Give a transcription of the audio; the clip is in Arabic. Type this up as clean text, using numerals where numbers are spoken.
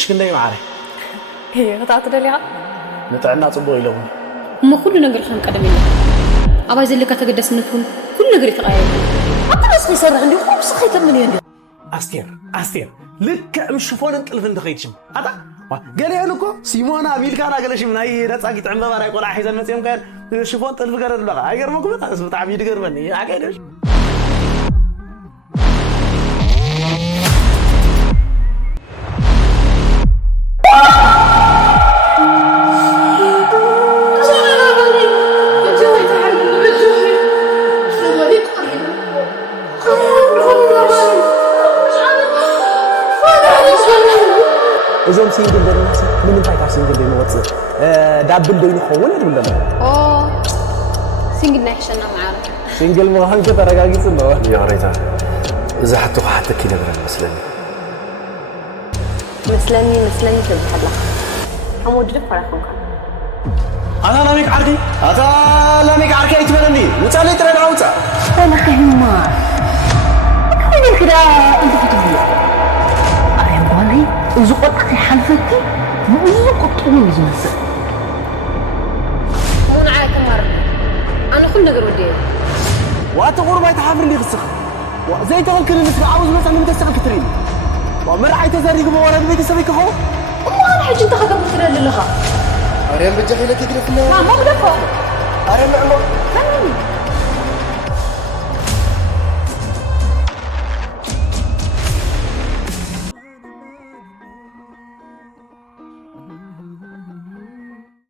ايش كنا معاري هي قطعت لها نتعنا صبوا يلون ما كل نقر خان قدمنا ابا زي اللي كتقدس نكون كل نقر تغير اطلع يصير عندي خمس خيط من يدي استير لك مش شوفون انت اللي فندخيتشم هذا قال يا لكو سيمونا ميلكانا قال شي من هي رصاقي تعمبا باراي قرا حيزن مصيم كان شوفون طلف قرر بقى ايغرمكم بس بتاع يدغر بني اكيدش إذا سينجل ده نفسه من أنت عارف سينجل ده نوصل دابل ده يخون ولا لا؟ سينجل نحشنا معانا سينجل ما هنك ترى قاعد يسمع يا ريتا إذا حتى كذا برا مسلني كيف بحلق حمود دك فرحكم أنا لاميك عاركي يتبرني وتالي ترى نعوتا أنا كهما كل كده أنت كتبي أنا بالي زقت أخي حنفتي زقت طول زمسة هون على كمر أنا كل نقر ودي وأتغور ما يتحافر لي غسخ وزي تقول كل الناس عاوز مثلا من تسعة كترين ومرعي تزاري قبل ورا بيتي سويك هو أنا حاجة أنت خدمت ترى للغة أريم بتجحي لك يدري في النهاية ما بدك أريم عمر